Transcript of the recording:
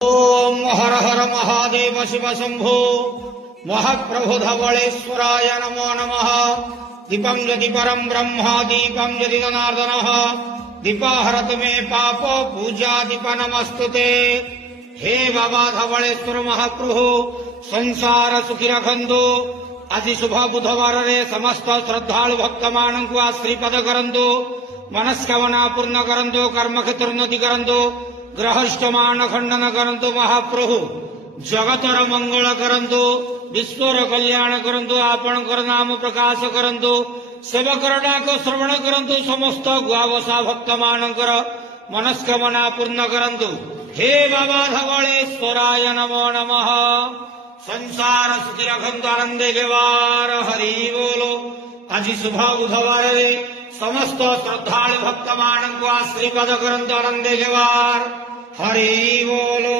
ओम हर हर महादेव शिव शंभो महाप्रभु धवलेश्वराय नमो नमः। दीपं यदि परं ब्रह्म दीपं यदि जनार्दनः दीपाहरत मे पाप पूजा दीप नमस्तुते। हे बाबा धवलेश्वर महाप्रभु संसार सुखी रखंतु। आज शुभ बुधवार रे समस्त श्रद्धालु भक्त मानक आश्रीपद करंतु। मनस्कामना पूर्ण करंतु। कर्म क्षेत्र उन्नति करंतु। ग्रहष्टमान खंडन करंतु। महाप्रभु जगतर मंगल करंतु। विश्वर कल्याण करंतु। आपणकर नाम प्रकाश करंतु। सेवकर डाक श्रवण करंतु। समस्त गुआवसा भक्त मानकर मनस्कामना पूर्ण करंतु। हे बाबा धवलेश्वराय नमो नमः। संसार सुखी रखंतु। आनंदे गेवार हरि बोलो। आज शुभ बुधवार रे समस्त श्रद्धालु भक्त मानक आश्रीपद करंतु। आनंदे गेवार हरि बोलो।